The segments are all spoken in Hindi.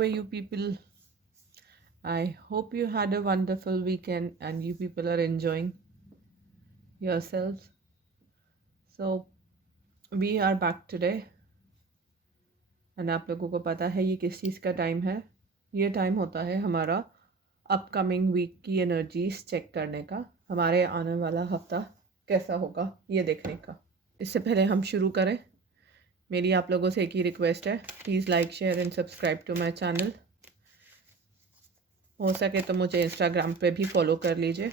are you people? I hope you had a wonderful weekend and you people are enjoying yourselves. So, we are back today and आप लोगों को पता है ये किस चीज़ का टाइम है? ये टाइम होता है हमारा अपकमिंग वीक की एनर्जीज चेक करने का, हमारे आने वाला हफ्ता कैसा होगा ये देखने का। इससे पहले हम शुरू करें, मेरी आप लोगों से एक ही रिक्वेस्ट है, please like share and subscribe to my channel. हो सके तो मुझे इंस्टाग्राम पे भी फॉलो कर लीजिए।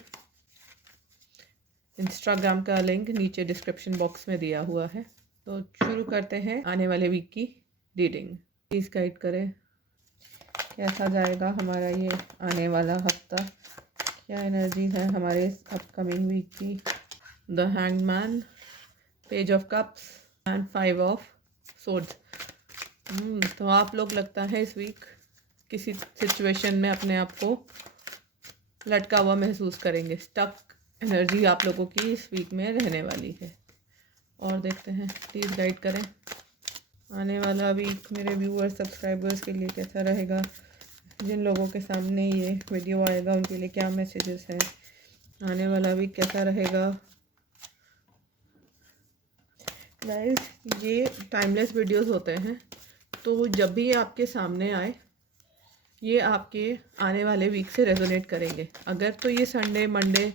इंस्टाग्राम का लिंक नीचे डिस्क्रिप्शन बॉक्स में दिया हुआ है। तो शुरू करते हैं आने वाले वीक की रीडिंग। प्लीज़ गाइड करें कैसा जाएगा हमारा ये आने वाला हफ्ता, क्या एनर्जी है हमारे अपकमिंग वीक की। The hanged man, page of cups and 5 of swords. तो आप लोग लगता है इस वीक किसी सिचुएशन में अपने आप को लटका हुआ महसूस करेंगे। स्टक एनर्जी आप लोगों की इस वीक में रहने वाली है। और देखते हैं, प्लीज़ गाइड करें आने वाला वीक मेरे व्यूअर्स सब्सक्राइबर्स के लिए कैसा रहेगा। जिन लोगों के सामने ये वीडियो आएगा उनके लिए क्या मैसेजेस हैं, आने वाला वीक कैसा रहेगा। गाइस, ये टाइमलेस वीडियोस होते हैं, तो जब भी ये आपके सामने आए ये आपके आने वाले वीक से रेजोनेट करेंगे। अगर तो ये संडे मंडे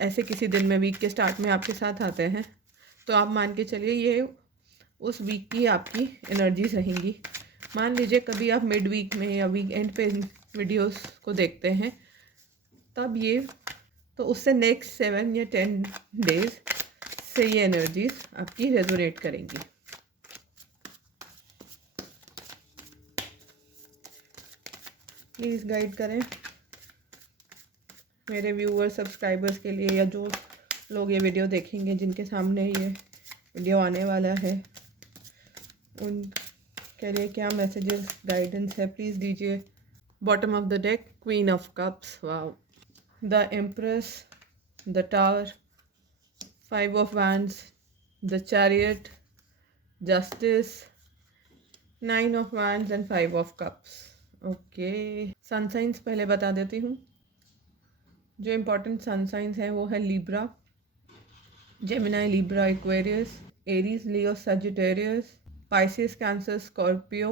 ऐसे किसी दिन में वीक के स्टार्ट में आपके साथ आते हैं तो आप मान के चलिए ये उस वीक की आपकी एनर्जीज रहेंगी। मान लीजिए कभी आप मिड वीक में या वीक एंड पे वीडियोस को देखते हैं, तब ये तो उससे नेक्स्ट 7 या 10 डेज से ये एनर्जीज आपकी रेजोनेट करेंगी। प्लीज़ गाइड करें मेरे व्यूअर्स सब्सक्राइबर्स के लिए, या जो लोग ये वीडियो देखेंगे जिनके सामने ये वीडियो आने वाला है उनके लिए क्या मैसेजेस गाइडेंस है, प्लीज़ दीजिए। Bottom of the deck, queen of cups, wow, the empress, the tower, 5 of wands, the chariot, justice, 9 of wands and 5 of cups. Okay, sun signs पहले बता देती हूँ। जो इम्पोर्टेंट सन साइंस हैं वो है Libra, Gemini, Libra, Aquarius, Aries, Leo, Sagittarius, Pisces, Cancer, Scorpio.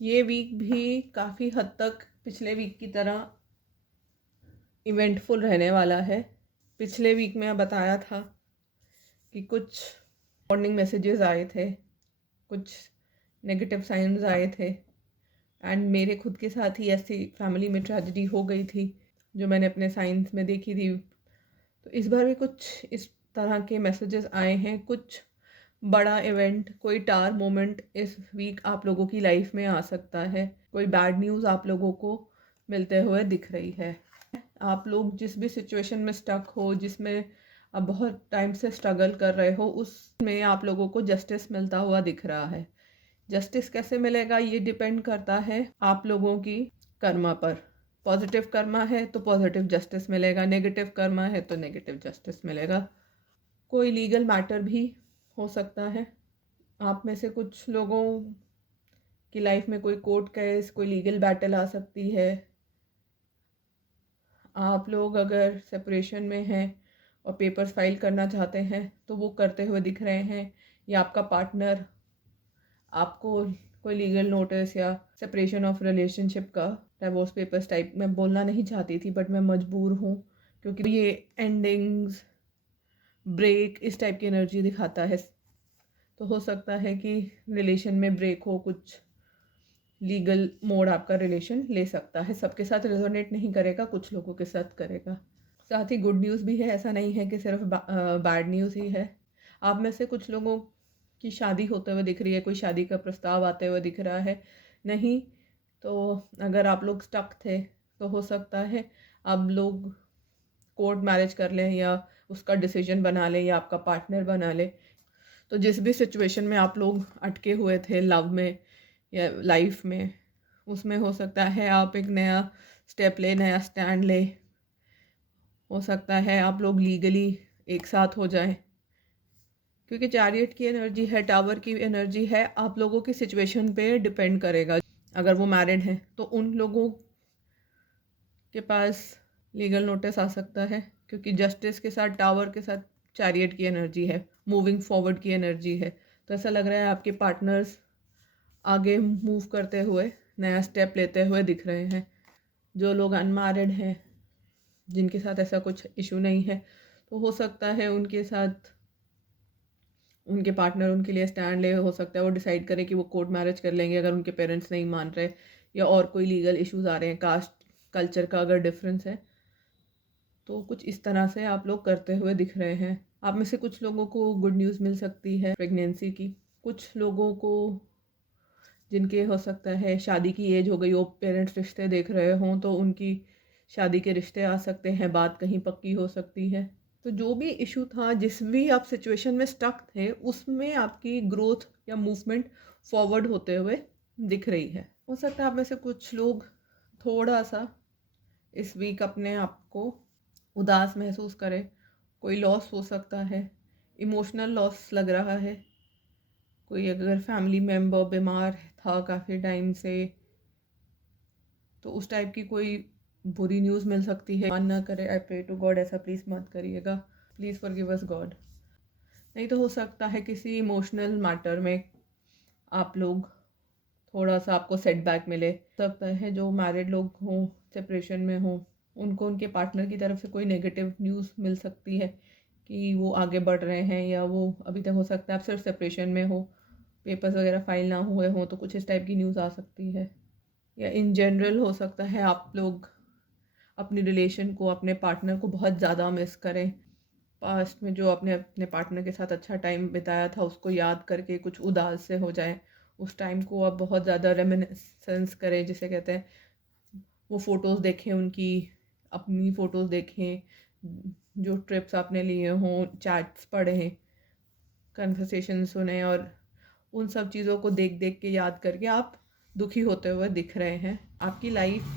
ये वीक भी काफ़ी हद तक पिछले वीक की तरह इवेंटफुल रहने वाला है। पिछले वीक में बताया था कि कुछ वार्निंग मैसेजेस आए थे, कुछ नेगेटिव साइंस आए थे, एंड मेरे खुद के साथ ही ऐसी फैमिली में ट्रेजेडी हो गई थी जो मैंने अपने साइंस में देखी थी। तो इस बार भी कुछ इस तरह के मैसेजेस आए हैं। कुछ बड़ा इवेंट, कोई टार मोमेंट इस वीक आप लोगों की लाइफ में आ सकता है। कोई बैड न्यूज़ आप लोगों को मिलते हुए दिख रही है। आप लोग जिस भी सिचुएशन में स्टक हो, जिसमें अब बहुत टाइम से स्ट्रगल कर रहे हो, उसमें आप लोगों को जस्टिस मिलता हुआ दिख रहा है। जस्टिस कैसे मिलेगा ये डिपेंड करता है आप लोगों की कर्मा पर। पॉजिटिव कर्मा है तो पॉजिटिव जस्टिस मिलेगा, नेगेटिव कर्मा है तो नेगेटिव जस्टिस मिलेगा। कोई लीगल मैटर भी हो सकता है। आप में से कुछ लोगों की लाइफ में कोई कोर्ट केस, कोई लीगल बैटल आ सकती है। आप लोग अगर सेपरेशन में हैं और पेपर्स फाइल करना चाहते हैं तो वो करते हुए दिख रहे हैं, या आपका पार्टनर आपको कोई लीगल नोटिस या सेपरेशन ऑफ रिलेशनशिप का डिवोर्स पेपर्स टाइप, मैं बोलना नहीं चाहती थी बट मैं मजबूर हूँ क्योंकि ये एंडिंग्स, ब्रेक इस टाइप की एनर्जी दिखाता है। तो हो सकता है कि रिलेशन में ब्रेक हो, कुछ लीगल मोड आपका रिलेशन ले सकता है। सबके साथ रेजोनेट नहीं करेगा, कुछ लोगों के साथ करेगा। साथ ही गुड न्यूज़ भी है, ऐसा नहीं है कि सिर्फ बैड न्यूज़ ही है। आप में से कुछ लोगों की शादी होते हुए दिख रही है, कोई शादी का प्रस्ताव आते हुए दिख रहा है। नहीं तो अगर आप लोग स्टक थे तो हो सकता है अब लोग कोर्ट मैरिज कर लें या उसका डिसीजन बना लें या आपका पार्टनर बना ले। तो जिस भी सिचुएशन में आप लोग अटके हुए थे लव में या लाइफ में, उसमें हो सकता है आप एक नया स्टेप ले, नया स्टैंड ले। हो सकता है आप लोग लीगली एक साथ हो जाएं, क्योंकि चैरियट की एनर्जी है, टावर की एनर्जी है। आप लोगों की सिचुएशन पे डिपेंड करेगा। अगर वो मैरिड हैं तो उन लोगों के पास लीगल नोटिस आ सकता है, क्योंकि जस्टिस के साथ टावर के साथ चैरियट की एनर्जी है, मूविंग फॉरवर्ड की एनर्जी है। तो ऐसा लग रहा है आपके पार्टनर्स आगे मूव करते हुए, नया स्टेप लेते हुए दिख रहे हैं। जो लोग अनमैरिड हैं, जिनके साथ ऐसा कुछ इशू नहीं है, तो हो सकता है उनके साथ उनके पार्टनर उनके लिए स्टैंड ले। हो सकता है वो डिसाइड करें कि वो कोर्ट मैरिज कर लेंगे अगर उनके पेरेंट्स नहीं मान रहे, या और कोई लीगल इश्यूज आ रहे हैं, कास्ट कल्चर का अगर डिफरेंस है। तो कुछ इस तरह से आप लोग करते हुए दिख रहे हैं। आप में से कुछ लोगों को गुड न्यूज़ मिल सकती है प्रेगनेंसी की। कुछ लोगों को जिनके हो सकता है शादी की एज हो गई हो, पेरेंट्स रिश्ते देख रहे हों, तो उनकी शादी के रिश्ते आ सकते हैं, बात कहीं पक्की हो सकती है। तो जो भी इशू था, जिस भी आप सिचुएशन में स्टक थे, उसमें आपकी ग्रोथ या मूवमेंट फॉरवर्ड होते हुए दिख रही है। हो सकता है आप में से कुछ लोग थोड़ा सा इस वीक अपने आप को उदास महसूस करें। कोई लॉस हो सकता है, इमोशनल लॉस लग रहा है। कोई अगर फैमिली मेम्बर बीमार था काफ़ी टाइम से, तो उस टाइप की कोई बुरी न्यूज़ मिल सकती है। मान ना करे, आई प्रे टू गॉड, ऐसा प्लीज़ मत करिएगा, प्लीज़ फॉरगिव अस गॉड। नहीं तो हो सकता है किसी इमोशनल मैटर में आप लोग थोड़ा सा आपको सेटबैक मिले। सकता है जो मैरिड लोग हों, सेपरेशन में हों, उनको उनके पार्टनर की तरफ से कोई नेगेटिव न्यूज़ मिल सकती है कि वो आगे बढ़ रहे हैं, या वो अभी तक हो सकता है आप सिर्फ सेपरेशन में हो, पेपर्स वगैरह फाइल ना हुए हों, तो कुछ इस टाइप की न्यूज़ आ सकती है। या इन जनरल हो सकता है आप लोग अपनी रिलेशन को, अपने पार्टनर को बहुत ज़्यादा मिस करें। पास्ट में जो आपने अपने पार्टनर के साथ अच्छा टाइम बिताया था, उसको याद करके कुछ उदास से हो जाए। उस टाइम को आप बहुत ज़्यादा रेमिनिसेंस करें, जिसे कहते हैं। वो फ़ोटोज़ देखें उनकी, अपनी फ़ोटोज़ देखें, जो ट्रिप्स आपने लिए हों, चैट्स पढ़ें, कन्वर्सेशन सुने, और उन सब चीज़ों को देख देख के याद करके आप दुखी होते हुए दिख रहे हैं। आपकी लाइफ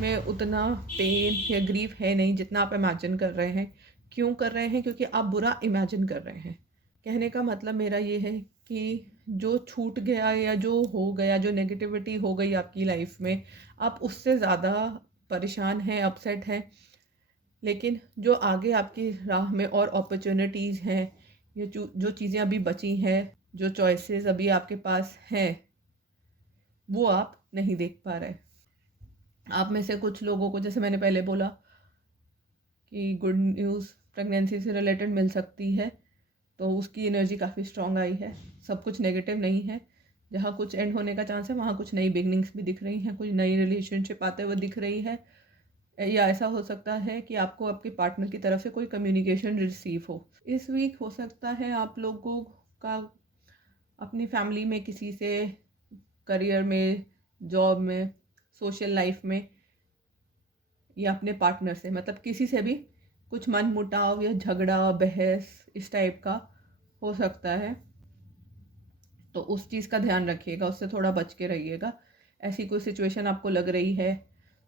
में उतना पेन या ग्रीफ है नहीं जितना आप इमेजिन कर रहे हैं। क्यों कर रहे हैं? क्योंकि आप बुरा इमेजिन कर रहे हैं। कहने का मतलब मेरा ये है कि जो छूट गया या जो हो गया, जो नेगेटिविटी हो गई आपकी लाइफ में, आप उससे ज़्यादा परेशान हैं, अपसेट हैं। लेकिन जो आगे आपकी राह में और अपॉर्चुनिटीज़ हैं, ये जो चीज़ें अभी बची हैं, जो चॉइसेस अभी आपके पास हैं, वो आप नहीं देख पा रहे। आप में से कुछ लोगों को, जैसे मैंने पहले बोला, कि गुड न्यूज़ प्रेगनेंसी से रिलेटेड मिल सकती है, तो उसकी एनर्जी काफ़ी स्ट्रॉन्ग आई है। सब कुछ नेगेटिव नहीं है। जहाँ कुछ एंड होने का चांस है, वहाँ कुछ नई बिगनिंग्स भी दिख रही हैं, कुछ नई रिलेशनशिप आते हुए दिख रही है। या ऐसा हो सकता है कि आपको आपके पार्टनर की तरफ से कोई कम्युनिकेशन रिसीव हो। इस वीक हो सकता है आप लोगों का अपनी फैमिली में किसी से, करियर में, जॉब में, सोशल लाइफ में, या अपने पार्टनर से, मतलब किसी से भी कुछ मन मुटाव या झगड़ा, बहस इस टाइप का हो सकता है। तो उस चीज़ का ध्यान रखिएगा, उससे थोड़ा बच के रहिएगा। ऐसी कोई सिचुएशन आपको लग रही है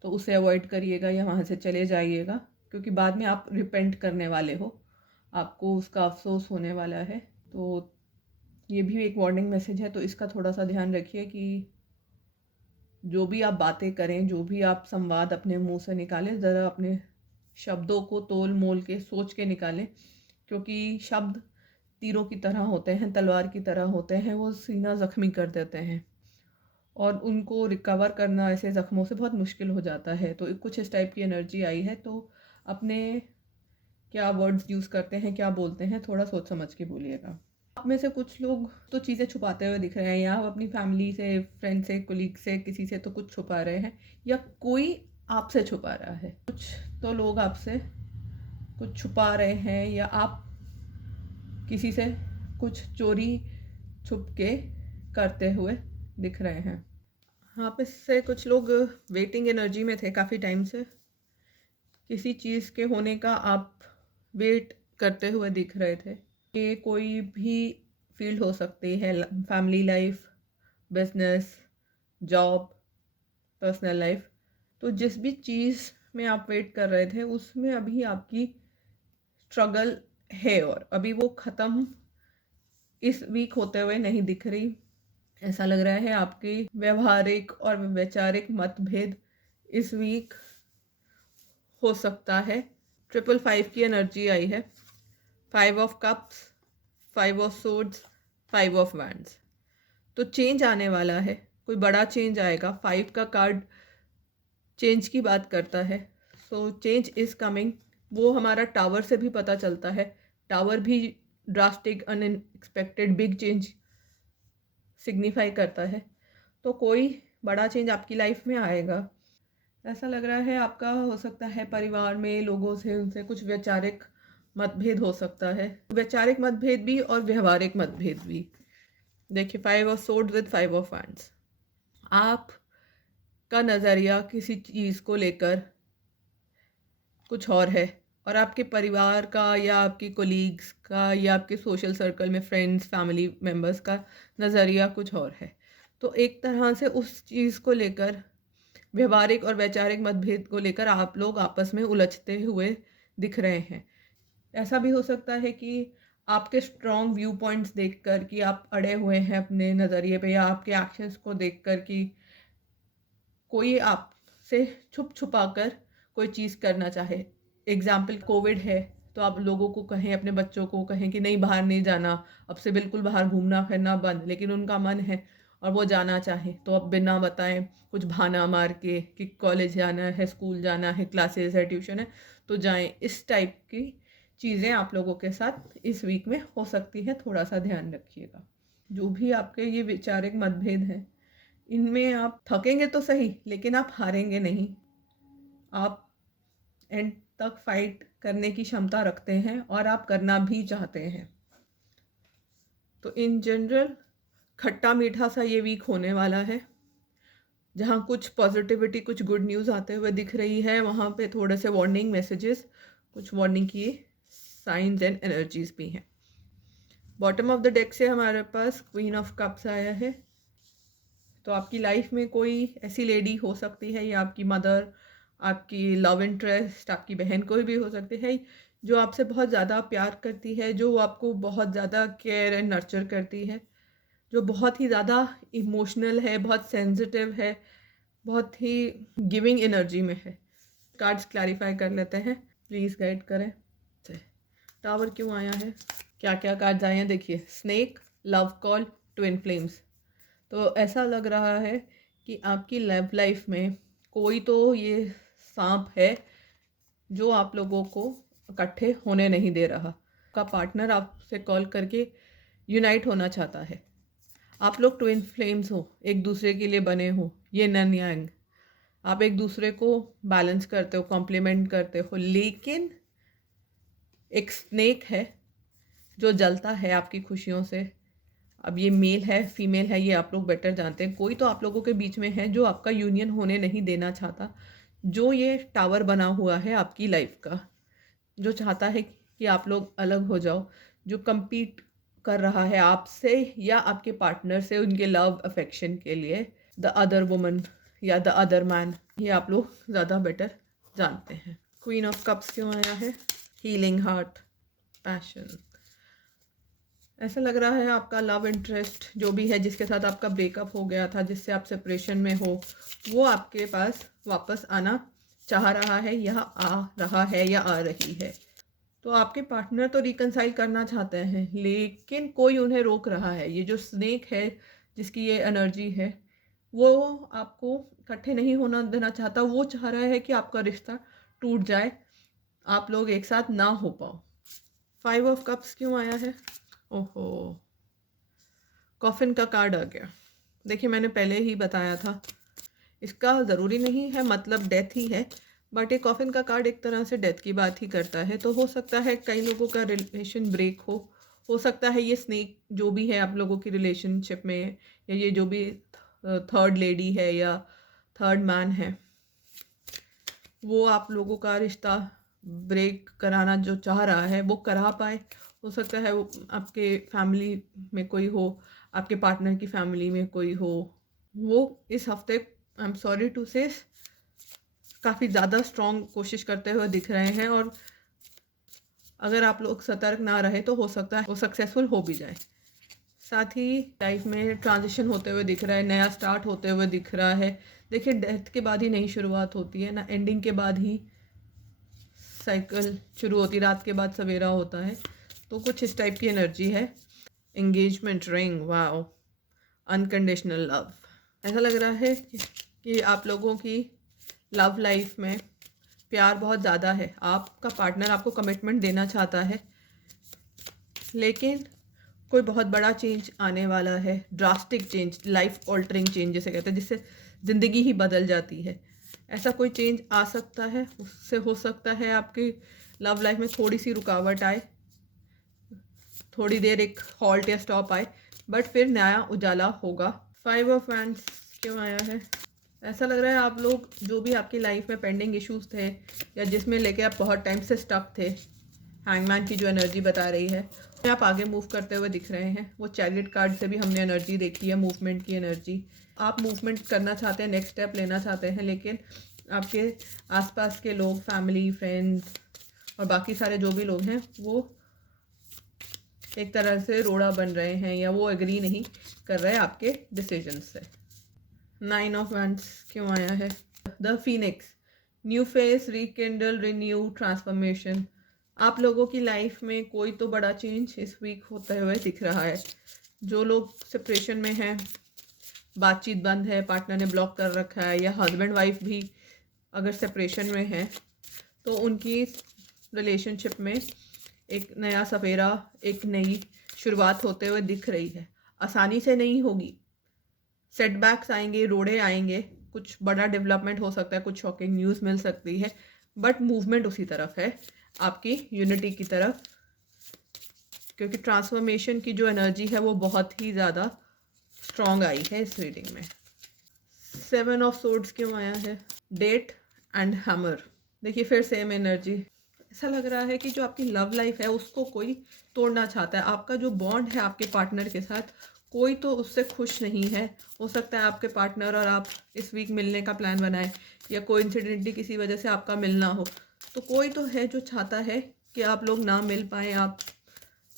तो उसे अवॉइड करिएगा या वहाँ से चले जाइएगा, क्योंकि बाद में आप रिपेंट करने वाले हो, आपको उसका अफसोस होने वाला है। तो ये भी एक वार्निंग मैसेज है। तो इसका थोड़ा सा ध्यान रखिए कि जो भी आप बातें करें, जो भी आप संवाद अपने मुंह से निकालें, ज़रा अपने शब्दों को तोल मोल के, सोच के निकालें, क्योंकि शब्द तीरों की तरह होते हैं, तलवार की तरह होते हैं। वो सीना ज़ख्मी कर देते हैं और उनको रिकवर करना ऐसे ज़ख्मों से बहुत मुश्किल हो जाता है। तो कुछ इस टाइप की एनर्जी आई है। तो अपने क्या वर्ड्स यूज़ करते हैं, क्या बोलते हैं, थोड़ा सोच समझ के बोलिएगा। आप में से कुछ लोग तो चीज़ें छुपाते हुए दिख रहे हैं, या अपनी फैमिली से, फ्रेंड से, कोलीग से, किसी से तो कुछ छुपा रहे हैं, या कोई आपसे छुपा रहा है। कुछ तो लोग आपसे कुछ छुपा रहे हैं, या आप किसी से कुछ चोरी छुप के करते हुए दिख रहे हैं। आप इससे कुछ लोग वेटिंग एनर्जी में थे काफ़ी टाइम से। किसी चीज़ के होने का आप वेट करते हुए दिख रहे थे। ये कोई भी फील्ड हो सकती है, family life, business, job, personal life. तो जिस भी चीज़ में आप वेट कर रहे थे, उसमें अभी आपकी स्ट्रगल है, और अभी वो ख़त्म इस वीक होते हुए नहीं दिख रही। ऐसा लग रहा है आपकी व्यवहारिक और वैचारिक मतभेद इस वीक हो सकता है। 555 की एनर्जी आई है, 5 of cups, 5 of swords, 5 of wands. तो चेंज आने वाला है, कोई बड़ा चेंज आएगा। 5 का कार्ड चेंज की बात करता है, सो चेंज इज़ कमिंग। वो हमारा टावर से भी पता चलता है। टावर भी drastic unexpected big change signify करता है। तो कोई बड़ा चेंज आपकी लाइफ में आएगा। ऐसा लग रहा है आपका हो सकता है परिवार में लोगों से उनसे कुछ वैचारिक मतभेद हो सकता है, वैचारिक मतभेद भी और व्यवहारिक मतभेद भी। देखिए 5 of swords with 5 of wands. आप का नज़रिया किसी चीज़ को लेकर कुछ और है और आपके परिवार का या आपकी कोलीग्स का या आपके सोशल सर्कल में फ्रेंड्स फैमिली मेम्बर्स का नज़रिया कुछ और है। तो एक तरह से उस चीज़ को लेकर व्यवहारिक और वैचारिक मतभेद को लेकर आप लोग आपस में उलझते हुए दिख रहे हैं। ऐसा भी हो सकता है कि आपके स्ट्रॉन्ग व्यू पॉइंट्स देखकर कि आप अड़े हुए हैं अपने नज़रिए पे, या आपके एक्शंस को देखकर कि कोई आपसे छुप छुपा कर कोई चीज़ करना चाहे। एग्ज़ाम्पल कोविड है तो आप लोगों को कहें, अपने बच्चों को कहें कि नहीं बाहर नहीं जाना, अब से बिल्कुल बाहर घूमना फिरना बंद, लेकिन उनका मन है और वो जाना चाहें तो अब बिना बताएं कुछ बहाना मार के कि कॉलेज जाना है, स्कूल जाना है, क्लासेस है, ट्यूशन है, तो जाएं। इस टाइप की चीज़ें आप लोगों के साथ इस वीक में हो सकती है, थोड़ा सा ध्यान रखिएगा। जो भी आपके ये वैचारिक मतभेद हैं, इनमें आप थकेंगे तो सही लेकिन आप हारेंगे नहीं। आप एंड तक फाइट करने की क्षमता रखते हैं और आप करना भी चाहते हैं। तो इन जनरल खट्टा मीठा सा ये वीक होने वाला है। जहाँ कुछ पॉजिटिविटी, कुछ गुड न्यूज़ आते हुए दिख रही है, वहाँ पे थोड़े से वार्निंग मैसेजेस, कुछ वार्निंग की साइंस एंड एनर्जीज भी हैं। बॉटम ऑफ द डेक से हमारे पास क्वीन ऑफ कप्स आया है। तो आपकी लाइफ में कोई ऐसी लेडी हो सकती है, या आपकी मदर, आपकी लव इंटरेस्ट, आपकी बहन, कोई भी हो सकती है, जो आपसे बहुत ज़्यादा प्यार करती है, जो आपको बहुत ज़्यादा केयर एंड नर्चर करती है, जो बहुत ही ज़्यादा इमोशनल है, बहुत सेंसिटिव है, बहुत ही गिविंग एनर्जी में है। कार्ड्स क्लैरिफाई कर लेते हैं, प्लीज़ गाइड करें। टावर क्यों आया है, क्या क्या कार्ड्स आए हैं देखिए। Snake, love call, twin flames. तो ऐसा लग रहा है कि आपकी लव लाइफ में कोई तो ये सांप है जो आप लोगों को इकट्ठे होने नहीं दे रहा। आपका पार्टनर आपसे कॉल करके यूनाइट होना चाहता है। आप लोग ट्विन फ्लेम्स हो, एक दूसरे के लिए बने हो, ये नन यांग। आप एक दूसरे को बैलेंस करते हो, कॉम्प्लीमेंट करते हो, लेकिन एक स्नेक है जो जलता है आपकी खुशियों से। अब ये मेल है फीमेल है ये आप लोग बेटर जानते हैं। कोई तो आप लोगों के बीच में है जो आपका यूनियन होने नहीं देना चाहता, जो ये टावर बना हुआ है आपकी लाइफ का, जो चाहता है कि आप लोग अलग हो जाओ, जो compete कर रहा है आपसे या आपके पार्टनर से उनके लव अफेक्शन के लिए। द अदर वुमन या द अदर मैन, ये आप लोग ज़्यादा बेटर जानते हैं। क्वीन ऑफ कप्स क्यों आया है, हीलिंग हार्ट, पैशन। ऐसा लग रहा है आपका लव इंटरेस्ट जो भी है, जिसके साथ आपका ब्रेकअप हो गया था, जिससे आप सेपरेशन में हो, वो आपके पास वापस आना चाह रहा है, या आ रहा है या आ रही है। तो आपके पार्टनर तो रिकंसाइल करना चाहते हैं, लेकिन कोई उन्हें रोक रहा है। ये जो स्नेक है जिसकी ये एनर्जी है, वो आपको इकट्ठे नहीं होना देना चाहता। वो चाह रहा है कि आपका रिश्ता टूट जाए, आप लोग एक साथ ना हो पाओ। 5 ऑफ कप्स क्यों आया है, ओहो, कॉफिन का कार्ड आ गया। देखिए मैंने पहले ही बताया था, इसका ज़रूरी नहीं है मतलब डेथ ही है, बट ये कॉफिन का कार्ड एक तरह से डेथ की बात ही करता है। तो हो सकता है कई लोगों का रिलेशन ब्रेक हो सकता है ये स्नेक जो भी है आप लोगों की रिलेशनशिप में, या ये जो भी थर्ड लेडी है या थर्ड मैन है, वो आप लोगों का रिश्ता ब्रेक कराना जो चाह रहा है वो करा पाए। हो सकता है वो आपके फैमिली में कोई हो, आपके पार्टनर की फैमिली में कोई हो, वो इस हफ्ते आई एम सॉरी टू से काफ़ी ज़्यादा स्ट्रॉन्ग कोशिश करते हुए दिख रहे हैं, और अगर आप लोग सतर्क ना रहे तो हो सकता है वो सक्सेसफुल हो भी जाए। साथ ही लाइफ में ट्रांजिशन होते हुए दिख रहा है, नया स्टार्ट होते हुए दिख रहा है। देखिए डेथ के बाद ही नई शुरुआत होती है ना, एंडिंग के बाद ही साइकिल शुरू होती है, रात के बाद सवेरा होता है। तो कुछ इस टाइप की एनर्जी है। Engagement ring, wow, unconditional love. ऐसा लग रहा है कि आप लोगों की लव लाइफ में प्यार बहुत ज़्यादा है। आपका पार्टनर आपको कमिटमेंट देना चाहता है, लेकिन कोई बहुत बड़ा चेंज आने वाला है, drastic change, life altering change जिसे कहते हैं, जिससे ज़िंदगी ही बदल जाती है। ऐसा कोई चेंज आ सकता है, उससे हो सकता है आपकी लव लाइफ में थोड़ी सी रुकावट आए, थोड़ी देर एक हॉल्ट या स्टॉप आए, बट फिर नया उजाला होगा। 5 ऑफ वैंड्स क्यों आया है? ऐसा लग रहा है आप लोग जो भी आपकी लाइफ में पेंडिंग इश्यूज थे या जिसमें लेके आप बहुत टाइम से स्टक थे, हैंगमैन की जो एनर्जी बता रही है, आप आगे मूव करते हुए दिख रहे हैं। वो चैरियट कार्ड से भी हमने एनर्जी देखी है, मूवमेंट की एनर्जी। आप मूवमेंट करना चाहते हैं, नेक्स्ट स्टेप लेना चाहते हैं, लेकिन आपके आसपास के लोग, फैमिली, फ्रेंड्स और बाकी सारे जो भी लोग हैं, वो एक तरह से रोड़ा बन रहे हैं या वो एग्री नहीं कर रहे आपके डिसीजन से। 9 ऑफ वैंड्स क्यों आया है? The Phoenix, new face, rekindle, renew, transformation. आप लोगों की लाइफ में कोई तो बड़ा चेंज इस वीक होते हुए दिख रहा है। जो लोग सेपरेशन में हैं, बातचीत बंद है, पार्टनर ने ब्लॉक कर रखा है, या हस्बैंड वाइफ भी अगर सेपरेशन में है, तो उनकी रिलेशनशिप में एक नया सवेरा, एक नई शुरुआत होते हुए दिख रही है। आसानी से नहीं होगी, सेटबैक्स आएंगे, रोड़े आएंगे, कुछ बड़ा डेवलपमेंट हो सकता है, कुछ शॉकिंग न्यूज़ मिल सकती है, बट मूवमेंट उसी तरफ है, आपकी यूनिटी की तरफ, क्योंकि ट्रांसफॉर्मेशन की जो एनर्जी है वो बहुत ही ज़्यादा स्ट्रॉन्ग आई है इस रीडिंग में। 7 ऑफ सोर्ड्स क्यों आया है? Date and hammer. देखिए फिर सेम एनर्जी। ऐसा लग रहा है कि जो आपकी लव लाइफ है उसको कोई तोड़ना चाहता है। आपका जो बॉन्ड है आपके पार्टनर के साथ, कोई तो उससे खुश नहीं है। हो सकता है आपके पार्टनर और आप इस वीक मिलने का प्लान बनाएं, या कोइंसिडेंटली किसी वजह से आपका मिलना हो। तो कोई तो है जो चाहता है कि आप लोग ना मिल पाएँ, आप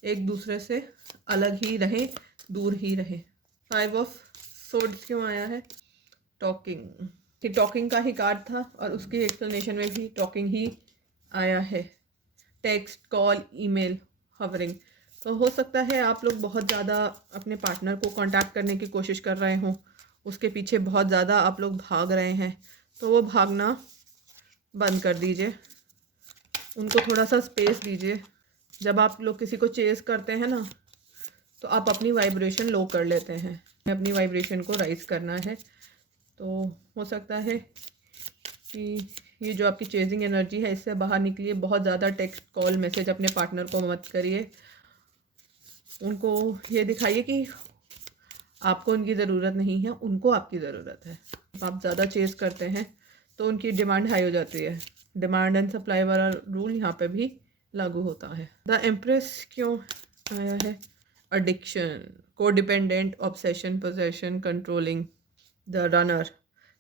एक दूसरे से अलग ही रहें, दूर ही रहें। 5 ऑफ सोर्ड्स क्यों आया है? टॉकिंग। कि टॉकिंग का ही कार्ड था और उसकी एक्सप्लेनेशन में भी टॉकिंग ही आया है। Text, call, email, hovering. तो हो सकता है आप लोग बहुत ज़्यादा अपने पार्टनर को कांटेक्ट करने की कोशिश कर रहे हों, उसके पीछे बहुत ज़्यादा आप लोग भाग रहे हैं। तो वो भागना बंद कर दीजिए, उनको थोड़ा सा स्पेस दीजिए। जब आप लोग किसी को चेस करते हैं ना, तो आप अपनी वाइब्रेशन लो कर लेते हैं, अपनी वाइब्रेशन को राइज करना है। तो हो सकता है कि ये जो आपकी चेजिंग एनर्जी है, इससे बाहर निकलिए। बहुत ज़्यादा टेक्स्ट, कॉल, मैसेज अपने पार्टनर को मत करिए। उनको ये दिखाइए कि आपको उनकी ज़रूरत नहीं है, उनको आपकी ज़रूरत है। आप ज़्यादा चेज करते हैं तो उनकी डिमांड हाई हो जाती है। डिमांड एंड सप्लाई वाला रूल यहाँ पे भी लागू होता है। द एम्प्रेस क्यों आया है? Addiction, codependent, obsession, possession, controlling. The runner,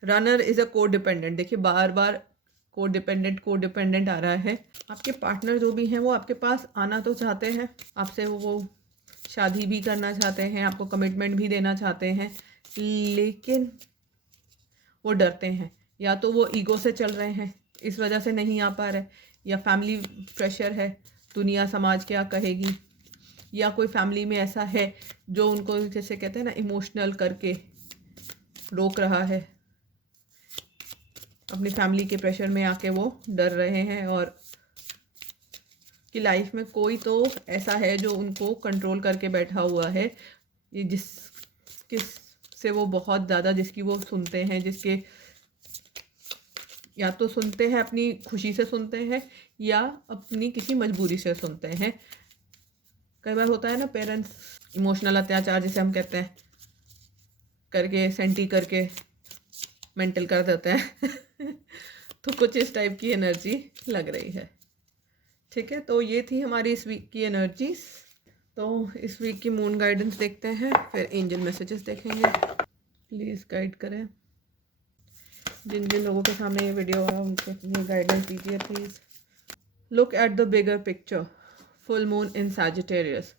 runner is a codependent. देखिए बार बार कोडिपेंडेंट आ रहा है। आपके पार्टनर जो भी हैं वो आपके पास आना तो चाहते हैं, आपसे वो शादी भी करना चाहते हैं, आपको कमिटमेंट भी देना चाहते हैं, लेकिन वो डरते हैं। या तो वो ईगो से चल रहे हैं, इस वजह से नहीं आ पा रहे, या फैमिली प्रेशर है, दुनिया समाज क्या कहेगी, या कोई फैमिली में ऐसा है जो उनको जैसे कहते हैं ना इमोशनल करके रोक रहा है। अपनी फैमिली के प्रेशर में आके वो डर रहे हैं, और कि लाइफ में कोई तो ऐसा है जो उनको कंट्रोल करके बैठा हुआ है, ये किससे वो बहुत ज़्यादा, जिसकी वो सुनते हैं, जिसके या तो सुनते हैं अपनी खुशी से सुनते हैं, या अपनी किसी मजबूरी से सुनते हैं। कई बार होता है ना, पेरेंट्स इमोशनल अत्याचार जिसे हम कहते हैं करके, सेंटी करके मेंटल कर देते हैं। तो कुछ इस टाइप की एनर्जी लग रही है। ठीक है, तो ये थी हमारी इस वीक की एनर्जीज। तो इस वीक की मून गाइडेंस देखते हैं, फिर एंजल मैसेजेस देखेंगे। प्लीज़ गाइड करें। जिन जिन लोगों के सामने ये वीडियो है उनके लिए गाइडेंस दीजिए please. Look at the bigger picture. Full moon in Sagittarius.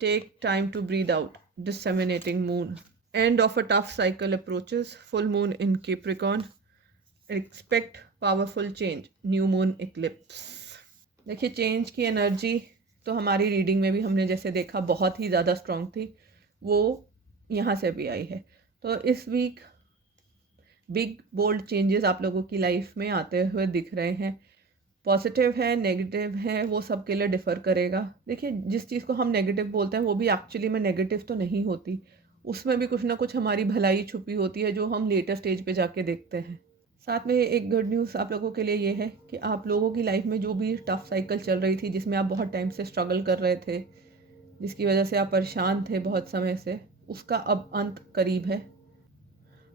Take time to breathe out. disseminating moon. End of a tough cycle approaches. Full moon in Capricorn. Expect powerful change. New moon eclipse. देखिए चेंज की एनर्जी तो हमारी रीडिंग में भी हमने जैसे देखा बहुत ही ज़्यादा स्ट्रॉन्ग थी, वो यहाँ से भी आई है। तो इस वीक बिग बोल्ड चेंजेस आप लोगों की लाइफ में आते हुए दिख रहे हैं। पॉजिटिव है, नेगेटिव है, वो सबके लिए डिफ़र करेगा। देखिए जिस चीज़ को हम नेगेटिव बोलते हैं वो भी एक्चुअली में नेगेटिव तो नहीं होती, उसमें भी कुछ ना कुछ हमारी भलाई छुपी होती है जो हम लेटर स्टेज पे जाके देखते हैं। साथ में एक गुड न्यूज़ आप लोगों के लिए ये है कि आप लोगों की लाइफ में जो भी टफ साइकिल चल रही थी, जिसमें आप बहुत टाइम से स्ट्रगल कर रहे थे, जिसकी वजह से आप परेशान थे बहुत समय से, उसका अब अंत करीब है।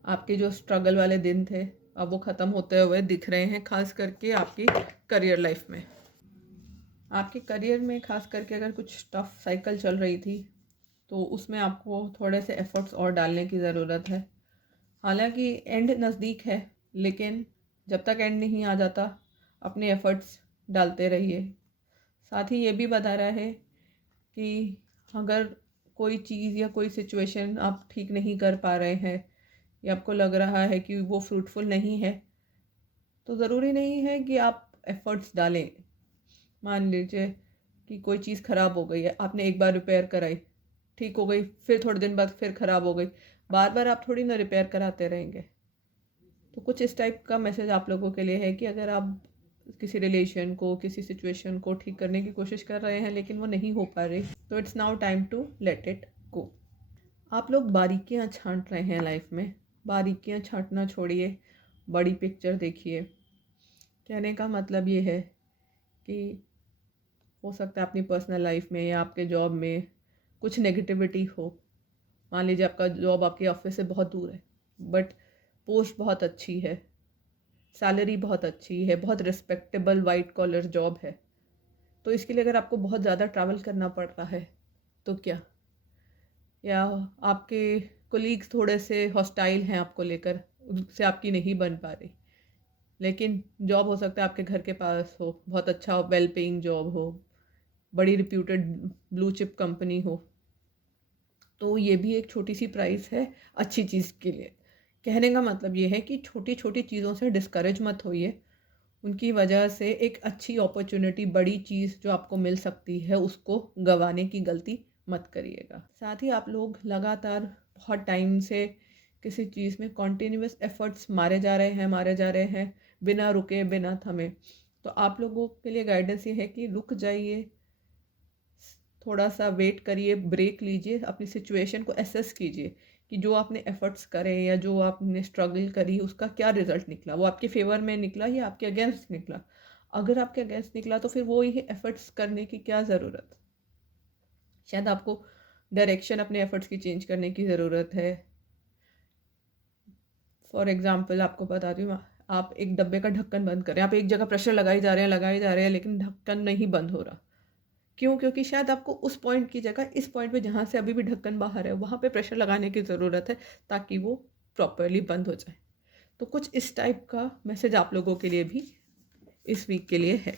आपके जो स्ट्रगल वाले दिन थे अब वो ख़त्म होते हुए दिख रहे हैं, खास करके आपकी करियर लाइफ में। आपके करियर में खास करके अगर कुछ टफ साइकिल चल रही थी तो उसमें आपको थोड़े से एफ़र्ट्स और डालने की ज़रूरत है। हालांकि एंड नज़दीक है, लेकिन जब तक एंड नहीं आ जाता अपने एफ़र्ट्स डालते रहिए। साथ ही ये भी बता रहा है कि अगर कोई चीज़ या कोई सिचुएशन आप ठीक नहीं कर पा रहे हैं या आपको लग रहा है कि वो फ्रूटफुल नहीं है, तो ज़रूरी नहीं है कि आप एफ़र्ट्स डालें। मान लीजिए कि कोई चीज़ ख़राब हो गई है, आपने एक बार रिपेयर कराई, ठीक हो गई, फिर थोड़े दिन बाद फिर ख़राब हो गई, बार बार आप थोड़ी ना रिपेयर कराते रहेंगे। तो कुछ इस टाइप का मैसेज आप लोगों के लिए है कि अगर आप किसी रिलेशन को, किसी सिचुएशन को ठीक करने की कोशिश कर रहे हैं लेकिन वो नहीं हो पा रही, तो it's now time to let it go. आप लोग बारीकियां छांट रहे हैं लाइफ में, बारीकियां छांटना छोड़िए, बड़ी पिक्चर देखिए। कहने का मतलब ये है कि हो सकता है अपनी पर्सनल लाइफ में या आपके जॉब में कुछ नेगेटिविटी हो। मान लीजिए आपका जॉब आपके ऑफिस से बहुत दूर है, बट पोस्ट बहुत अच्छी है, सैलरी बहुत अच्छी है, बहुत रिस्पेक्टेबल वाइट कॉलर जॉब है, तो इसके लिए अगर आपको बहुत ज़्यादा ट्रैवल करना पड़ रहा है तो क्या, या आपके कोलीग्स थोड़े से हॉस्टाइल हैं आपको लेकर, उससे आपकी नहीं बन पा रही, लेकिन जॉब हो सकता है आपके घर के पास हो, बहुत अच्छा वेल पेइंग जॉब हो, बड़ी रिप्यूटेड ब्लू चिप कंपनी हो, तो ये भी एक छोटी सी प्राइस है अच्छी चीज़ के लिए। कहने का मतलब ये है कि छोटी छोटी चीज़ों से डिस्करेज मत होइए, उनकी वजह से एक अच्छी अपॉर्चुनिटी, बड़ी चीज़ जो आपको मिल सकती है उसको गंवाने की गलती मत करिएगा। साथ ही आप लोग लगातार बहुत टाइम से किसी चीज़ में कॉन्टीन्यूअस एफर्ट्स मारे जा रहे हैं बिना रुके, बिना थमे। तो आप लोगों के लिए गाइडेंस ये है कि रुक जाइए, थोड़ा सा वेट करिए, ब्रेक लीजिए, अपनी सिचुएशन को एसेस कीजिए कि जो आपने एफर्ट्स करे या जो आपने स्ट्रगल करी उसका क्या रिजल्ट निकला, वो आपके फेवर में निकला या आपके अगेंस्ट निकला। अगर आपके अगेंस्ट निकला तो फिर वो ही एफर्ट्स करने की क्या ज़रूरत, शायद आपको डायरेक्शन अपने एफर्ट्स की चेंज करने की ज़रूरत है। फॉर एग्जाम्पल आपको बताती हूँ, आप एक डब्बे का ढक्कन बंद करें, आप एक जगह प्रेशर लगाए जा रहे हैं लेकिन ढक्कन नहीं बंद हो रहा। क्यों? क्योंकि शायद आपको उस पॉइंट की जगह इस पॉइंट पे जहाँ से अभी भी ढक्कन बाहर है वहाँ पे प्रेशर लगाने की ज़रूरत है ताकि वो प्रॉपरली बंद हो जाए। तो कुछ इस टाइप का मैसेज आप लोगों के लिए भी इस वीक के लिए है।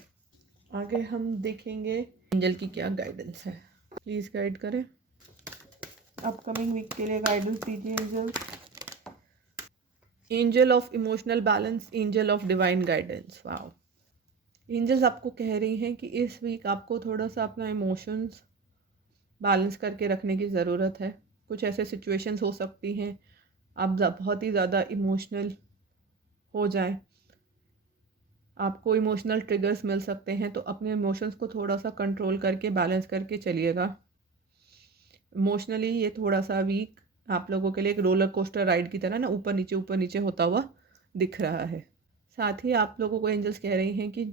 आगे हम देखेंगे एंजल की क्या गाइडेंस है। प्लीज़ गाइड करें, अपकमिंग वीक के लिए गाइडेंस दीजिए angel. Angel of emotional balance, angel of divine guidance. Wow, angels आपको कह रही हैं कि इस वीक आपको थोड़ा सा अपना इमोशंस बैलेंस करके रखने की ज़रूरत है। कुछ ऐसे सिचुएशंस हो सकती हैं आप बहुत ही ज़्यादा इमोशनल हो जाएं, आपको इमोशनल ट्रिगर्स मिल सकते हैं, तो अपने इमोशंस को थोड़ा सा कंट्रोल करके बैलेंस करके चलिएगा। इमोशनली ये थोड़ा सा वीक आप लोगों के लिए एक रोलर कोस्टर राइड की तरह ना ऊपर नीचे होता हुआ दिख रहा है। साथ ही आप लोगों को एंजल्स कह रही हैं कि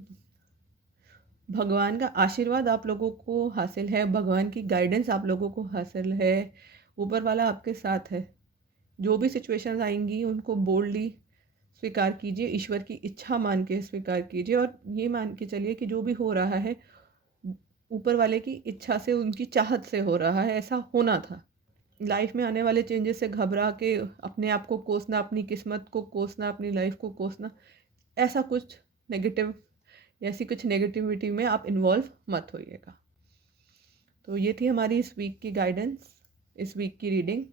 भगवान का आशीर्वाद आप लोगों को हासिल है, भगवान की गाइडेंस आप लोगों को हासिल है, ऊपर वाला आपके साथ है। जो भी सिचुएशंस आएंगी उनको बोल्डली स्वीकार कीजिए, ईश्वर की इच्छा मान के स्वीकार कीजिए और ये मान के चलिए कि जो भी हो रहा है ऊपर वाले की इच्छा से, उनकी चाहत से हो रहा है, ऐसा होना था। लाइफ में आने वाले चेंजेस से घबरा के अपने आप को कोसना, अपनी किस्मत को कोसना, अपनी लाइफ को कोसना, ऐसा कुछ नेगेटिव, ऐसी कुछ नेगेटिविटी में आप इन्वॉल्व मत होइएगा। तो ये थी हमारी इस वीक की गाइडेंस। इस वीक की रीडिंग।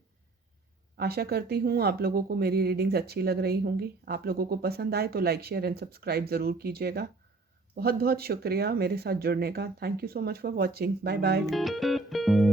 आशा करती हूँ आप लोगों को मेरी रीडिंग्स अच्छी लग रही होंगी। आप लोगों को पसंद आए तो लाइक शेयर एंड सब्सक्राइब ज़रूर कीजिएगा। बहुत बहुत शुक्रिया मेरे साथ जुड़ने का। Thank you so much for watching. Bye bye.